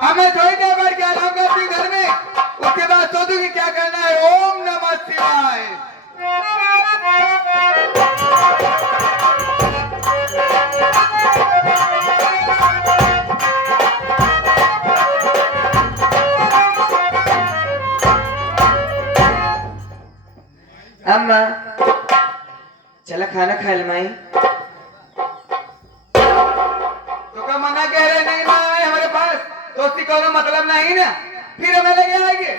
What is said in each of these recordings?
हमें थोड़ी देर बैठ के आराम करती घर में, उसके बाद सोचू कि क्या करना है। ओम नमः शिवाय। अम्मा चला खाना खा ले माई। तो क्या मना कह रहे नहीं ना आए हमारे पास, दोस्ती का मतलब नहीं ना, फिर हमें लगे आएंगे।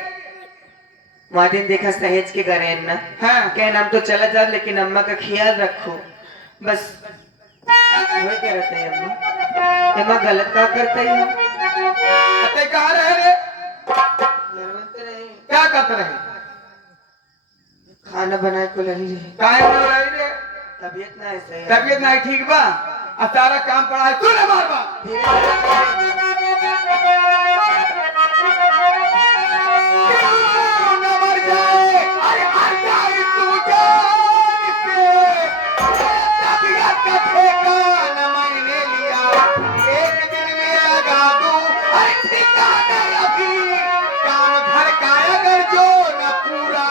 मार्टिन देखा सहेज के घर है ना। हाँ। क्या नाम तो चला जा, लेकिन अम्मा का ख्याल रखो बस। वही क्या रहता है अम्मा, अम्मा गलत क्या करता है। अते कहाँ रहे रे? क्या करते रहे? खाना बनाए को लगी रही। काहे बोल रही रे? तबीयत ना ऐसा है। तबीयत नहीं ठीक बा, और सारा काम पड़ा है, तू न मार बा। क्यों न मर जाए? अरे मर जाए तू जान से। तबीयत का ठिकाना मैंने लिया, एक दिन में लगा दूं। अरे ठिकाना अभी, काम घर का अगर जो न पूरा।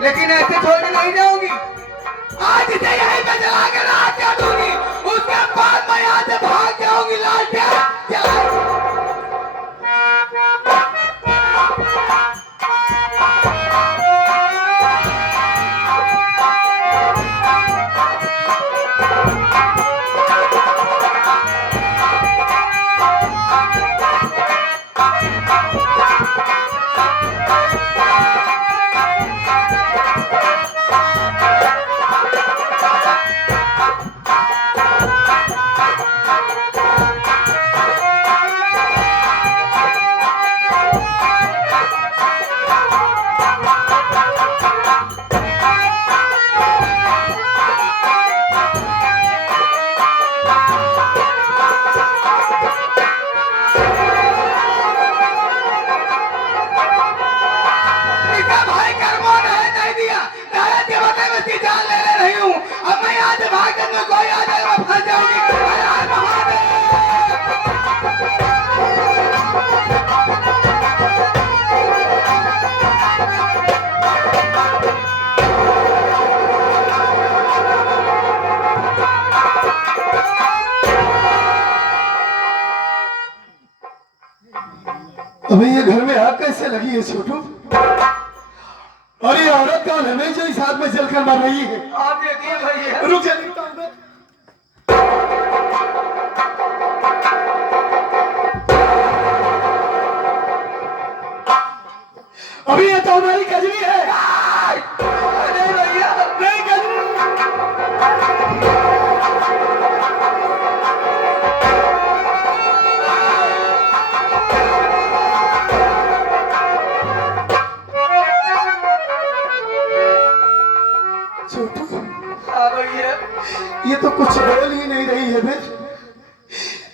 लेकिन ऐसे छोड़ के नहीं जाऊंगी, आज से यहीं पे जला के रात काटूंगी, उसके बाद मैं यहाँ से भाग जाऊंगी। लालटेन कोई आ जाए मैं फंस जाऊंगी। अबे ये घर में आग कैसे लगी है छोटू? और ये औरत कौन है जो इस हाथ में जलकर मर रही है? आप देखिए भैया, रुक जा, रुकता हूं मैं। अभी ये तो हमारी कजरी है। नहीं भैया, नहीं कजरी। छोटू, हाँ भैया, ये तो कुछ बोल ही नहीं रही है बे।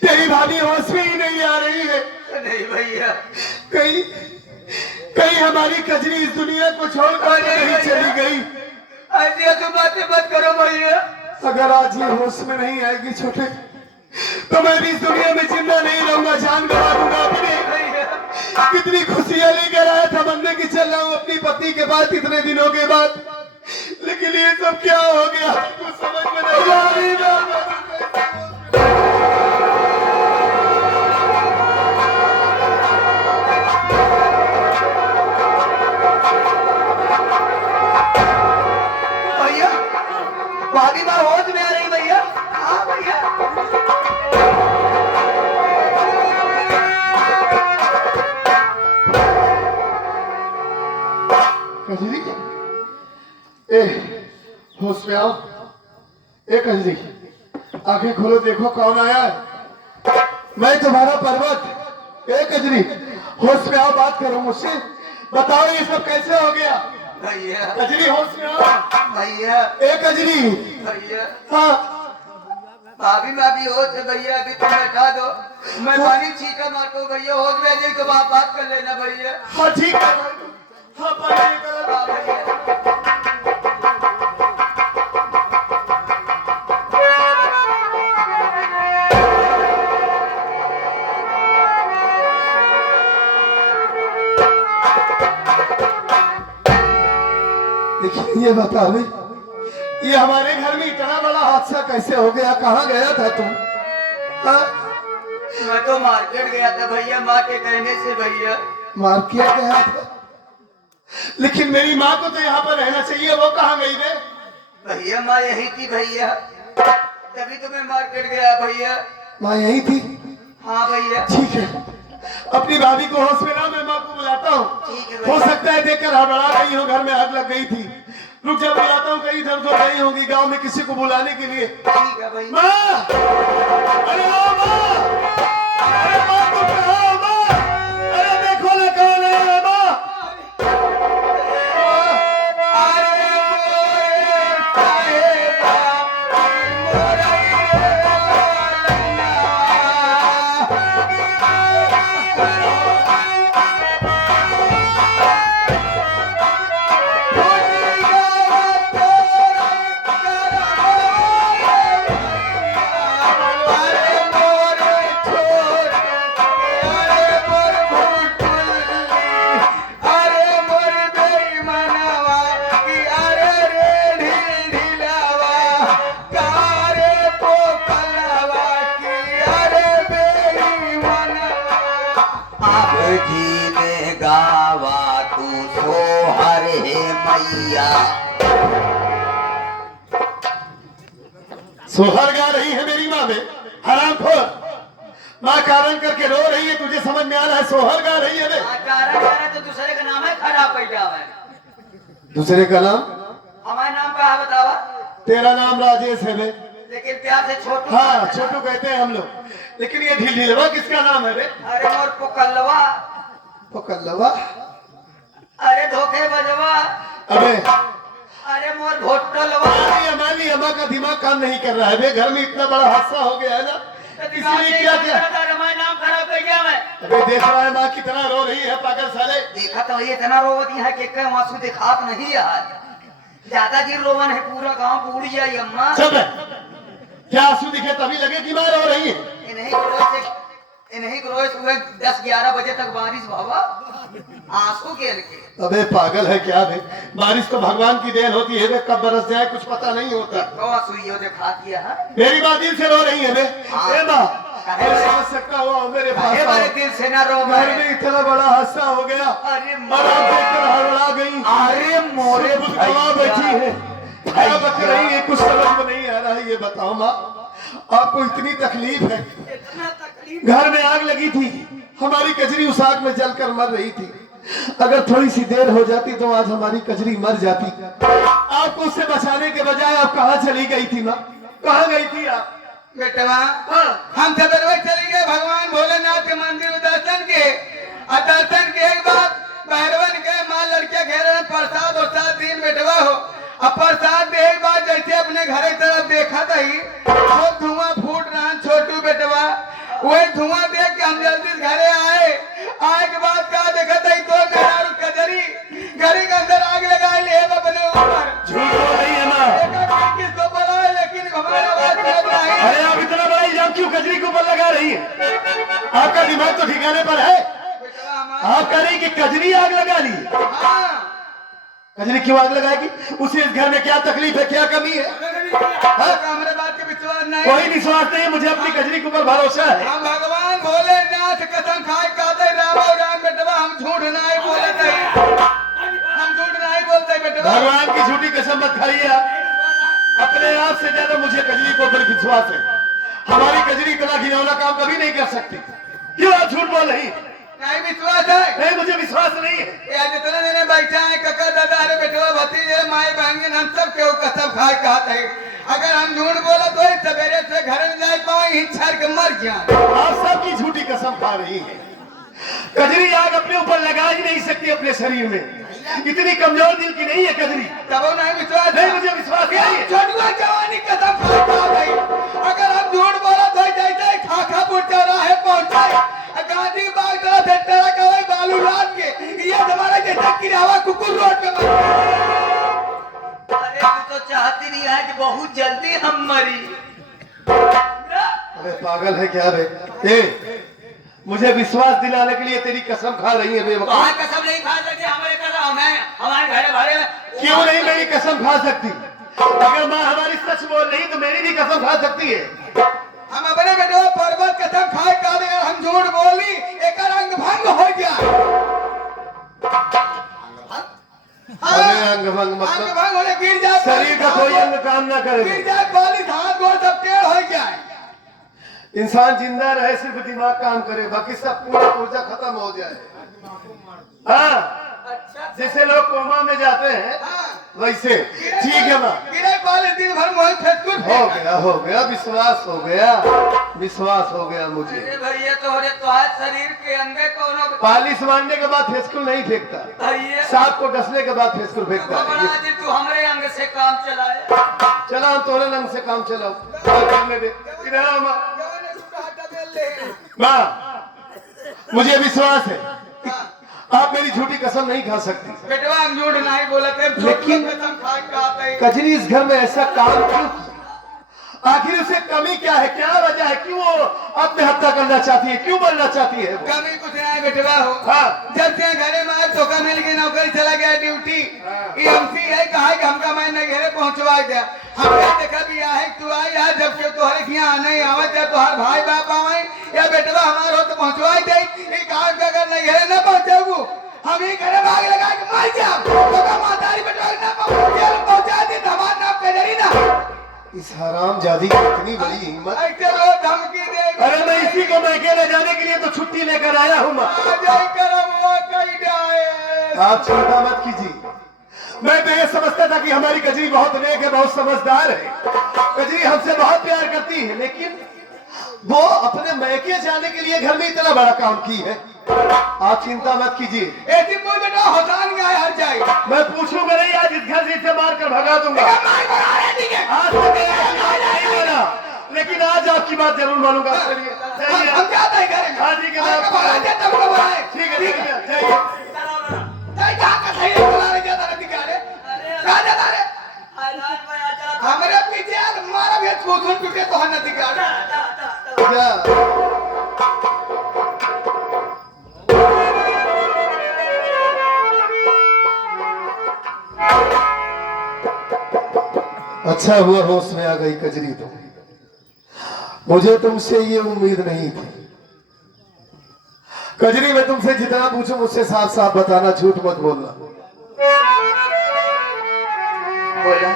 तेरी भाभी होश में ही नहीं आ रही है। नहीं भैया, कहीं कहीं हमारी कजरी इस दुनिया को छोड़कर नहीं चली गई। ऐसी तो बातें मत करो भैया। अगर आज ये होश में नहीं आएगी छोटे, तो मैं भी इस दुनिया में जिंदा नहीं रहूंगा, जान गवा दूंगा अपनी। भैया कितनी खुशियां लेकर आया था बनने की चल रहा हूँ अपनी पत्नी के बाद इतने दिनों के बाद, लेकिन ये सब क्या हो गया कुछ समझ में नहीं आ रही। कजरी, ए होश में आओ। ए कजरी, आंखें खोलो, देखो कौन आया है। मैं तुम्हारा पर्वत। ए कजरी, होश में आओ, बात करो मुझसे। बताओ ये सब कैसे हो गया? भैया कजरी होश में आओ। भैया ए कजरी, भैया हाँ भाभी होश है भैया, अभी तुम बैठा दो, मैं पानी छींटा मारता हूँ भैया, होश में आ जाए तो आप बात कर लेना भैया। हाँ ठीक है। हाँ पानी निकालो। हाँ भैया। देखिए ये बता अभी, ये हमारे घर में इतना बड़ा हादसा कैसे हो गया? कहाँ गया था तुम? हाँ? मैं तो मार्केट गया था भैया, माँ के कहने से भैया। मार्केट गया था, लेकिन मेरी माँ को तो यहाँ पर रहना चाहिए, वो कहाँ गई रे? भैया माँ यही थी भैया, तभी तो मैं मार्केट गया भैया। माँ यही थी? हाँ भैया। ठीक है, अपनी भाभी को होश में लाओ, मैं माँ को बुलाता हूँ। ठीक है हो भैया। सकता है देखकर हड़बड़ा गई हो, घर में आग लग गई थी। रुक जा, बुलाता हूँ, कहीं इधर उधर गई होंगी गांव में किसी को बुलाने के लिए। ठीक है भैया। माँ, अरे ओ माँ, अरे माँ तुम कहाँ हो माँ? अरे देखो ना कौन है माँ? सोहर गा रही है मेरी माँ में, हरामखोर। माँ कारण करके रो रही है, तुझे समझ में आ रहा है? सोहर गा रही है बे। कारण तो दूसरे का नाम है, खराब पैदा है। दूसरे का नाम? हमारा नाम क्या है बतावा? तेरा नाम राजेश है बे। लेकिन प्यार से छोटू। हाँ छोटू कहते हैं हम लोग, लेकिन ये ढील ढीलवा किसका नाम है बे? अरे मोर पुकलवा। पकल्लवा? अरे धोखे बजवा। अबे अरे मोर घोटलवा। हमारी अम्मा का दिमाग काम नहीं कर रहा है बे, घर में इतना बड़ा हादसा हो गया है ना, इसलिए क्या क्या? हमारा नाम खराब कर गया मैं। अबे देख रहा है माँ कितना रो रही है पागल साले। देखा तो ये इतना रोवती है कि कहीं आंसू दिखात नहीं यार, ज्यादा दिन रोवन है, पूरा गांव बूढ़ जाए अम्मा। चुप है, क्या आंसू दिखे तभी लगे बीमार हो रही है? इन्हीं को रोज सुबह 10-11 बजे तक बारिश बाबा, आंसू के हल्के। अबे पागल है क्या बे? बारिश तो भगवान की देन होती है बे, कब बरस जाए कुछ पता नहीं होता। तो आंसू ये दिखाती है। मेरी माँ दिल से रो रही है बे। हाँ। ए माँ, मैं समझ सकता हूँ, मेरे पास अरे आओ। बड़े दिल से ना रो। घर में इतना बड़ा हादसा हो गया अरे और आप देखकर हड़बड़ा गई। अरे मोरे बुद्धवा बैठी है, क्या बक रही है? कुछ समझ में नहीं आ रहा है, ये बताओ माँ, आपको इतनी तकलीफ है? इतना तकलीफ। घर में आग लगी थी, हमारी कजरी उस आग में जलकर मर रही थी। अगर थोड़ी सी देर हो जाती तो आज हमारी कजरी मर जाती। आपको उससे बचाने के बजाय आप कहाँ चली गई थी माँ? कहाँ गई थी आप? बेटवा हम सदरवे चले गए भगवान भोलेनाथ के मंदिर में दर्शन के, और दर्शन के एक बाद भैरवन के माँ लड़के घेरे में प्रसाद और 7 दिन बेटवा हो, अब प्रसाद दे एक बार जैसे अपने घर की तरफ देखा था ही वो धुआं फूट रहा छोटू बेटवा, वही धुआं देख के हम जल्दी घरे आए के बाद क्या देखा था तो मेरा कजरी घरे के अंदर आग लगा ले अपने ऊपर। झूठ बोल रही है माँ। किसको बोला है लेकिन हमारा बात नहीं। अरे आप इतना बड़ा इल्जाम क्यों कजरी को ऊपर लगा रही है? आपका दिमाग तो ठिकाने पर है? आप कह रही कि कजरी आग लगा ली? कजरी क्यों आग लगाएगी? उसे इस घर में क्या तकलीफ है, क्या कमी है? हमारे बात के विश्वास नहीं, कोई विश्वास नहीं है मुझे, अपनी कजरी के ऊपर भरोसा है। हम भगवान भोलेनाथ कसम खाए कहते राम और राम बेटवा, हम झूठ नहीं बोलते, हम झूठ नहीं बोलते बेटवा। भगवान की झूठी कसम मत खाइए आप, अपने आप से ज्यादा मुझे कजरी के ऊपर विश्वास है। हमारी कजरी इतना घिनौना काम कभी नहीं कर सकती। क्यों आप झूठ बोल रही? नहीं विश्वास है? नहीं मुझे विश्वास नहीं है। जितने दिन बैठा है कका दादा खाए कहते हैं अगर हम झूठ बोला तो ही सवेरे से घर में जाए पाए ही छर के मर जाए। आप सबकी झूठी कसम खा रही है। कजरी आग अपने ऊपर लगा ही नहीं सकती अपने शरीर में, इतनी कमजोर दिल की नहीं है कजरी। तब नहीं विश्वास नहीं, मुझे विश्वास नहीं है। छोटुआ जवानी कसम खा गई अगर हम झूठ बोला तो जैसे खाखापुर चौराहे पहुंचाए गांधी बाग तरफ से तेरा कवई बालू रात के ये हमारा जैसा किरावा कुकुर रोड पे अरे तू तो चाहती नहीं है कि बहुत जल्दी हम मरी। अरे पागल है क्या रे? मुझे विश्वास दिलाने के लिए तेरी कसम खा रही है बेवकूफ। वहाँ कसम नहीं खा सकते, हमारे कसम है हमारे घर भरे में। क्यों नहीं मेरी कसम खा सकती? अगर माँ हमारी सच बोल रही तो मेरी भी कसम खा सकती है। हम अपने बेटो पर्वत कसम खाए का हम झूठ बोली एक अंग भंग हो गया। अरे अंग भंग अंग मतलब भंग होने गिर जाए शरीर का कोई अंग काम ना करे। गिर जाए बाली हाथ गोड़ सब टेढ़ हो गया है। इंसान जिंदा रहे सिर्फ दिमाग काम करे, बाकी सब पूरा ऊर्जा खत्म हो जाए। हाँ, जैसे लोग कोमा में जाते हैं वैसे। ठीक है माँ, गिरे बाली दिन भर मोह फेंकुर हो गया विश्वास हो गया, विश्वास हो गया मुझे। अरे भैया तोहरे तोहार शरीर के अंगे कोनो पालिश मारने के बाद फेस्कुल नहीं फेंकता, भैया सांप को डसने के बाद फेस्कुल फेंकता है। बना दे तू हमरे अंग से काम चलाए। चला हम तोरे रंग से काम चलाओ। करने दे इधर माँ। माँ मुझे विश्वास है आप मेरी झूठी कसम नहीं खा सकती। बेटवा हम झूठ नहीं बोलते, लेकिन कसम खाए कहते कजरी इस घर में ऐसा काम क्यों? आखिर उसे कमी क्या है, क्या वजह है, क्यों वो आत्महत्या करना चाहती है, क्यों बनना चाहती है? कभी कुछ नहीं बेटवा हो। हाँ। जब से घरे में आए तो का मिल गई नौकरी चला गया ड्यूटी। हमसी है कहा कि हमका मैं घेरे पहुंचवा दिया। हमने देखा भी है तू आई है जब से तोहरे यहाँ नहीं आवे जब तोहार भाई बाप आवे या बेटवा हमारे हो तो पहुंचवा दे। काम के अगर नहीं घेरे न पहुंचेगू हम ही घरे भाग लगा के मार जाओ तो का मातारी बेटवा न पहुंचा दे तो हमारा नाम कजरी ना। इस हराम जादी की इतनी बड़ी हिम्मत। ऐसे लोग धमकी दे। अरे मैं इसी को मैके ले जाने के लिए तो छुट्टी लेकर आया हूँ माँ। आप चिंता मत कीजिए, मैं तो ये समझता था कि हमारी कजरी बहुत नेक है, बहुत समझदार है, कजरी हमसे बहुत प्यार करती है, लेकिन वो अपने मैके जाने के लिए घर में इतना बड़ा काम की है। आप चिंता मत कीजिए, हर जाएगा मैं पूछूंगा नहीं, आज इस घर से इसे मार कर भगा दूंगा। आज तक नहीं मारा, लेकिन आज आपकी बात जरूर मानूंगा। चलिए जाइए, हम जाते हैं घर में। हाँ जी के बाद ठीक है जाइए। हमारे पीछे हमारा भी कूद टूटे तो हन अधिकार अच्छा हुआ होश में आ गई कजरी, तो मुझे तुमसे ये उम्मीद नहीं थी। कजरी मैं तुमसे जितना पूछूं मुझसे साफ साफ बताना, झूठ मत बोलना। बोला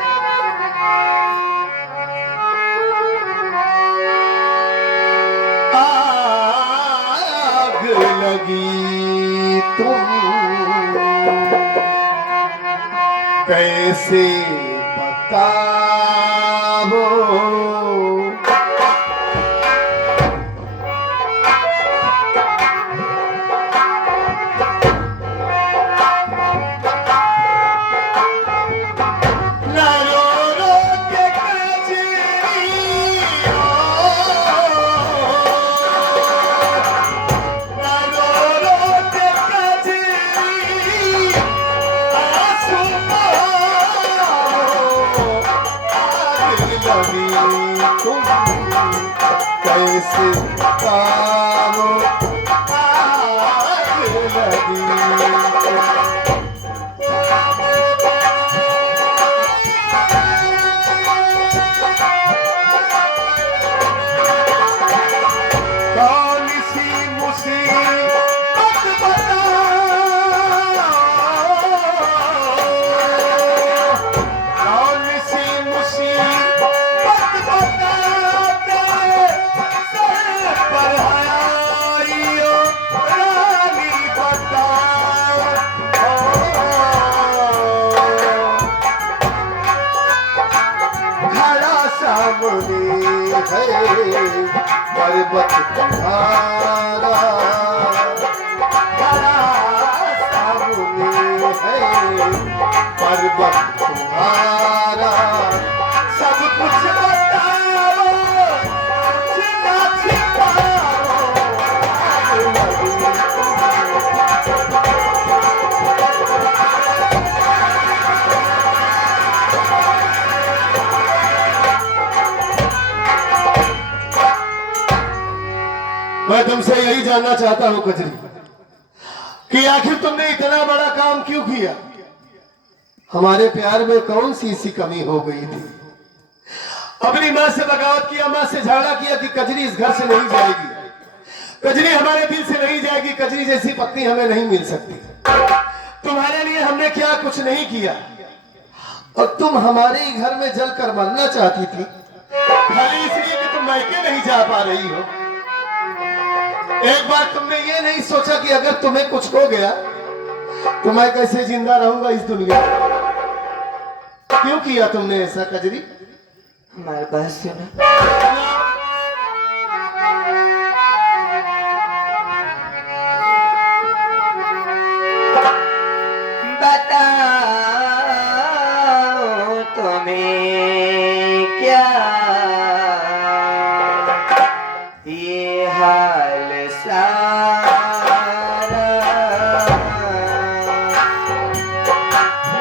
आग लगी तुम कैसे बताओ, कैसे बताओ आग लगी। कौन सी मुसीबत कौन सी मुसीबत बता पर आया है पर्वत तुम्हारा खड़ा सामने है पर्वत तुम्हारा सब कुछ बताओ छिपा छिपाओ मैं तुमसे यही जानना चाहता हूं कजरी कि आखिर तुमने इतना बड़ा काम क्यों किया। हमारे प्यार में कौन सी ऐसी कमी हो गई थी। अपनी माँ से बगावत किया, माँ से झगड़ा किया कि कजरी इस घर से नहीं जाएगी, कजरी हमारे दिल से नहीं जाएगी, कजरी जैसी पत्नी हमें नहीं मिल सकती। तुम्हारे लिए हमने क्या कुछ नहीं किया और तुम हमारे ही घर में जलकर मरना चाहती थी खाली इसलिए कि तुम मायके नहीं जा पा रही हो। एक बार तुमने ये नहीं सोचा कि अगर तुम्हें कुछ हो गया तो मैं कैसे जिंदा रहूंगा इस दुनिया में। क्यों किया तुमने ऐसा कजरी। हमारे पास सुनो। बताओ तुम्हें क्या ये हाल सारा,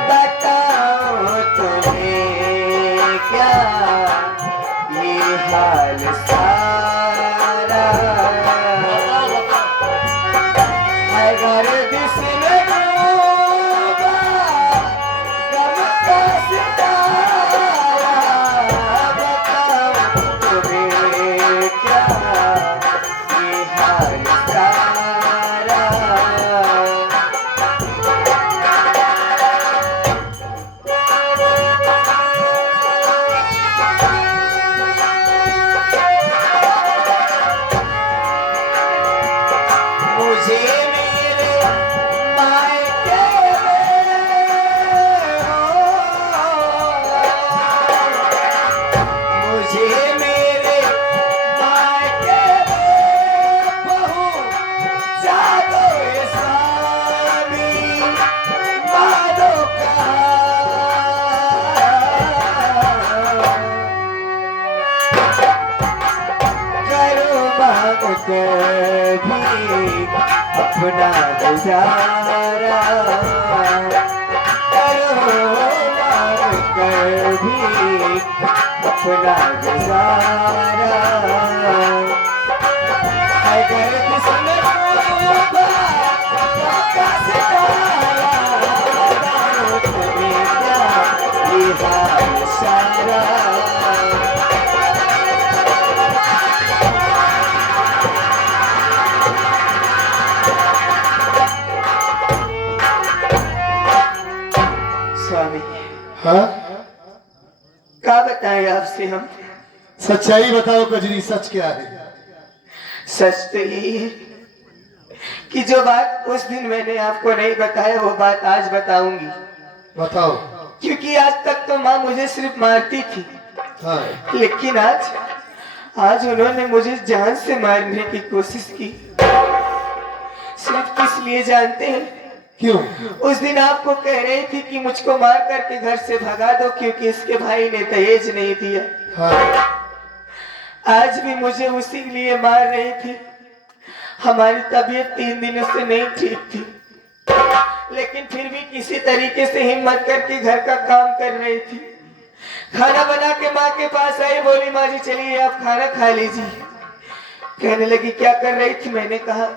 बताओ तुम्हें क्या ये हाल सारा, अगर जिसमें डूबा गम का सितारा, बताओ तुम्हें क्या ये हाल सारा। मुझे मेरे मायके मुझे मेरे मायके पहुंचा दो स्वामी, मानो करो बात भी अपना गुजारा, करो भी अपना गुजारा, अगर किसने डूबा का सितारा, बताओ तुम्हें क्या ये हाल सारा। स्वामी हाँ क्या बताएं आपसे हम। सच्चाई बताओ कजरी, सच क्या है। सच तो यही है कि जो बात उस दिन मैंने आपको नहीं बताया वो बात आज बताऊंगी। बताओ। क्योंकि आज तक तो माँ मुझे सिर्फ मारती थी, हाँ लेकिन आज उन्होंने मुझे जान से मारने की कोशिश की। सिर्फ किस लिए जानते हैं? क्यों। उस दिन आपको कह रही थी कि मुझको मार करके घर से भगा दो क्योंकि इसके भाई ने दहेज नहीं दिया। हाँ आज भी मुझे उसी लिए मार रही थी। हमारी तबीयत 3 दिनों से नहीं ठीक थी, लेकिन फिर भी किसी तरीके से हिम्मत करके घर का काम कर रही थी। खाना बना के माँ के पास आई, बोली माँ जी चलिए आप खाना खा लीजिए। कहने लगी क्या कर रही थी? मैंने कहा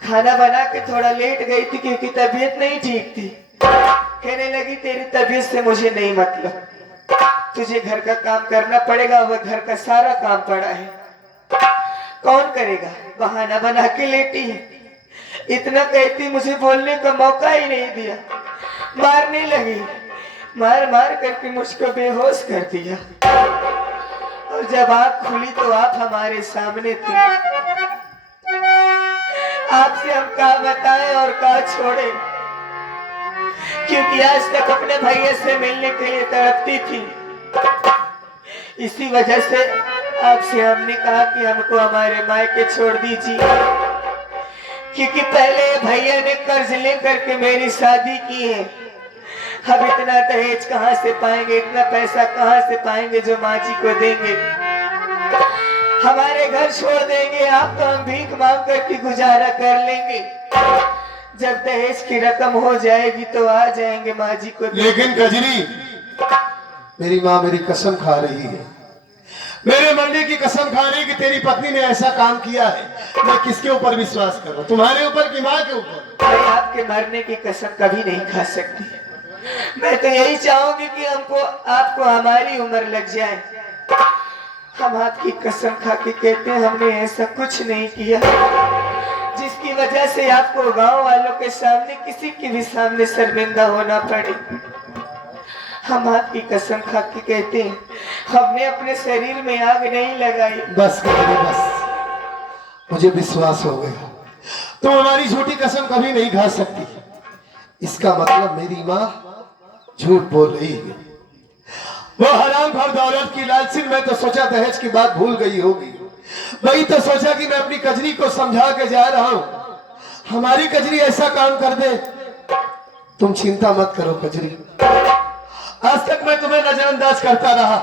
खाना बना के थोड़ा लेट गई थी क्योंकि तबीयत नहीं ठीक थी। कहने लगी तेरी तबीयत से मुझे नहीं मतलब, तुझे घर का काम करना पड़ेगा, वह घर का सारा काम पड़ा है, कौन करेगा? बहाना बना के लेटी है। इतना कहती मुझे बोलने का मौका ही नहीं दिया, मारने लगी। मार मार करके मुझको बेहोश कर दिया और जब आँख खुली तो आप हमारे सामने थे। आपसे हम क्या बताएं और क्या छोड़े, क्योंकि आज तक अपने भैया से मिलने के लिए तड़पती थी। इसी वजह से आपसे हमने कहा कि हमको हमारे मायके छोड़ दीजिए, क्योंकि पहले भैया ने कर्ज लेकर के मेरी शादी की है। अब इतना दहेज कहाँ से पाएंगे, इतना पैसा कहाँ से पाएंगे जो माँ जी को देंगे। हमारे घर छोड़ देंगे आप तो हम भीख मांग करके गुजारा कर लेंगे। जब दहेज की रकम हो जाएगी तो आ जाएंगे माँ जी को। लेकिन कजरी, मेरी माँ मेरी कसम खा रही है, मेरे मरने की कसम खा रही है कि तेरी पत्नी ने ऐसा काम किया है। मैं किसके ऊपर विश्वास कर रहा हूँ, तुम्हारे ऊपर कि माँ के ऊपर? मैं आपके मरने की कसम कभी नहीं खा सकती। मैं तो यही चाहूंगी कि हमको आपको हमारी उम्र लग जाए। हम आपकी कसम खा के कहते हैं हमने ऐसा कुछ नहीं किया जिसकी वजह से आपको गांव वालों के सामने किसी के भी सामने शर्मिंदा होना पड़े। हम आपकी कसम खा के कहते हैं हमने अपने शरीर में आग नहीं लगाई। बस कजरी बस, मुझे विश्वास हो गया तुम हमारी झूठी कसम कभी नहीं खा सकती। इसका मतलब मेरी माँ झूठ बोल रही है। वो हरामखोर दौलत की लालची में तो सोचा दहेज की बात भूल गई होगी। वही तो सोचा कि मैं अपनी कजरी को समझा के जा रहा हूं, हमारी कजरी ऐसा काम कर दे। तुम चिंता मत करो कजरी, आज तक मैं तुम्हें नजरअंदाज करता रहा,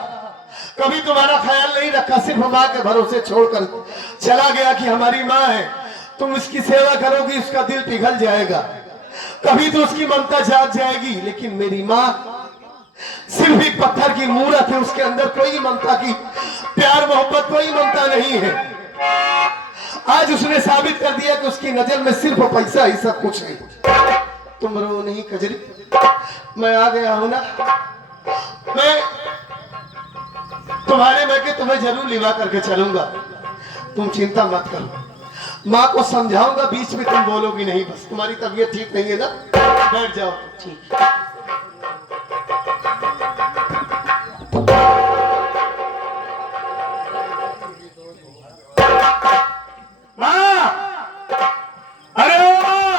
कभी तुम्हारा ख्याल नहीं रखा, सिर्फ माँ के भरोसे छोड़कर चला गया कि हमारी माँ है, तुम उसकी सेवा करोगी उसका दिल पिघल जाएगा, कभी तो उसकी ममता जाग जाएगी। लेकिन मेरी माँ सिर्फ एक पत्थर की मूरत है, उसके अंदर कोई ममता की प्यार मोहब्बत कोई ममता नहीं है। आज उसने साबित कर दिया कि उसकी नजर में सिर्फ पैसा ही सब कुछ है। तुम रो नहीं कजरी, मैं आ गया हूं ना, मैं तुम्हारे मैं के तुम्हें जरूर लिवा करके चलूंगा, तुम चिंता मत करो। माँ को समझाऊंगा, बीच में तुम बोलोगी नहीं। बस तुम्हारी तबीयत ठीक नहीं है ना, बैठ जाओ। ठीक माँ, अरे ओ माँ,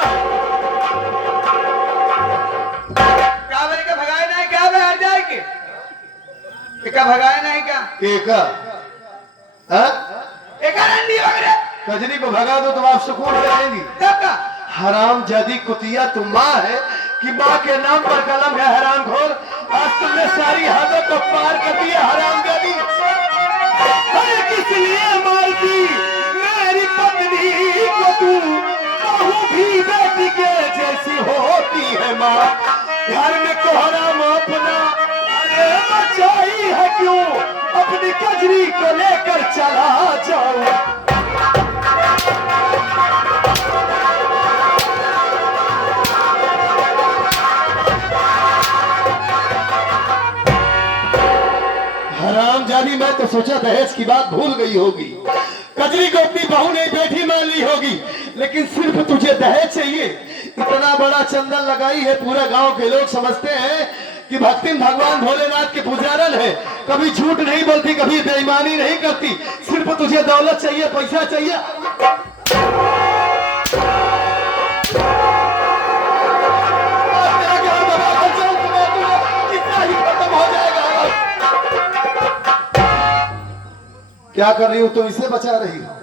क्या बोले क्या भगाए नहीं, क्या बाहर जाएगी क्या भगाए नहीं क्या एका हाँ? एक रंडी वगैरह कजरी को भगा दो तो आप सुकून से रहेंगी। तब का हराम जादी कुतिया, तुम माँ है कि माँ के नाम पर कलम है हराम घोर। आज तुमने सारी हदों को पार कर दिया हराम जादी। अरे किस लिए मारती मेरी पत्नी को तू, बहू भी बेटी के जैसी होती है माँ। घर में कोहराम अपना अरे बचाई है क्यों, अपनी कजरी को लेकर चला जाऊं। हराम जादी, मैं तो सोचा दहेज की बात भूल गई होगी, कजरी को अपनी बहू ने बेटी मान ली होगी, लेकिन सिर्फ तुझे दहेज चाहिए। इतना बड़ा चंदन लगाई है, पूरे गांव के लोग समझते हैं कि भक्ति भगवान भोलेनाथ के पुजारन है, कभी झूठ नहीं बोलती, कभी बेईमानी नहीं करती, सिर्फ तुझे दौलत चाहिए, पैसा चाहिए। क्या कर रही हो तुम, इसे बचा रही हो,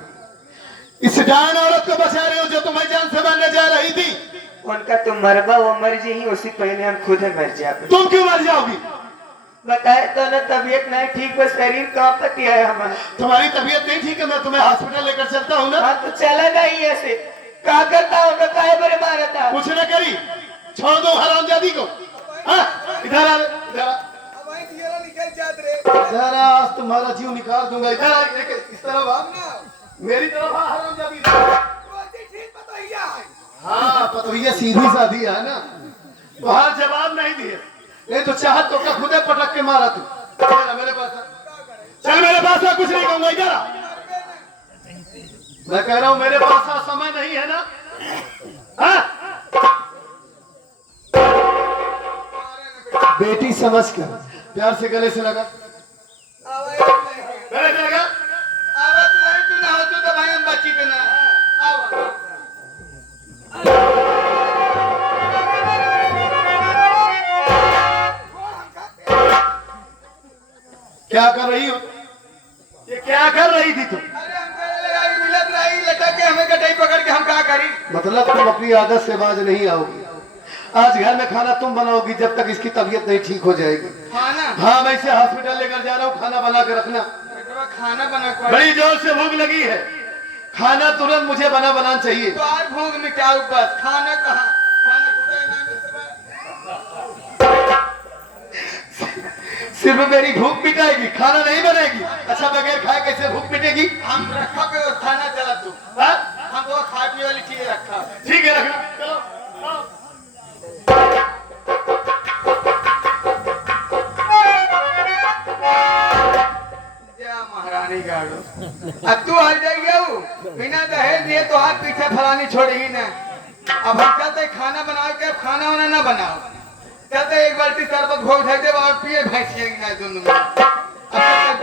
इस डायन औरत को बचा रही हो जो तुम्हें जान से मारने जा रही थी। उनका तो मरबा वो मर जी ही, उसी पहले हम खुद ही मर जाए। तुम क्यों मर जाओगी? बताए तो ना तबीयत नहीं ठीक, बस शरीर कांपती है हमारा। तुम्हारी तबीयत नहीं ठीक है, मैं तुम्हें हॉस्पिटल लेकर चलता हूँ ना। हाँ तो चला नहीं ऐसे, क्या करता हूँ मैं, काहे बरे मारा था। कुछ न करी, छोड़ दो हरामजादी को। हाँ, इधर आ, इधर आ। इधर आ, आज तुम्हारा जीव निकाल दूंगा। इधर आ, इस तरफ आ, मेरी तरफ आ हरामजादी। हाँ पतोहिया सीधी साधी है ना, वहां जवाब नहीं दिए, नहीं तो चाहत तो क्या खुदे पटक के मारा तू। चल मेरे पास, चल मेरे पास आ, कुछ नहीं कहूंगा। इधर आ, मैं कह रहा हूं मेरे पास आ, समय नहीं है ना। हाँ? बेटी समझ कर प्यार से गले से लगा, गले से लगा। क्या कर रही हो, ये क्या मतलब तुम अपनी आदत से बाज नहीं आओगी। आज घर में खाना तुम बनाओगी जब तक इसकी तबीयत नहीं ठीक हो जाएगी। खाना? हाँ, मैं इसे हॉस्पिटल लेकर जा रहा हूँ, खाना बना के रखना। बेटवा खाना बना कर। बड़ी जोर से भूख लगी है, खाना तुरंत मुझे बनाना चाहिए। तो आज भूख मिटाओ बस, खाना कहाँ? खाना खुदा ना मिलता। सिर्फ मेरी भूख मिटाएगी, खाना नहीं बनेगी। अच्छा, बगैर खाए कैसे भूख मिटेगी? हम रखा के खाना चला तू। हाँ? हम वो खाने पीने वाली चीज रखा। ठीक है, रखना। चलो। जय महारानी गाड़ो। अब तू हर जाइए बिना दहेज दिए तो हाथ पीछे फलानी छोड़ेगी ना। अब हम चलते खाना बनाओ के, खाना वाना ना बनाओ, चलते एक बाल्टी शरबत घोल दे और पिए भैंस ना दोनों में। अब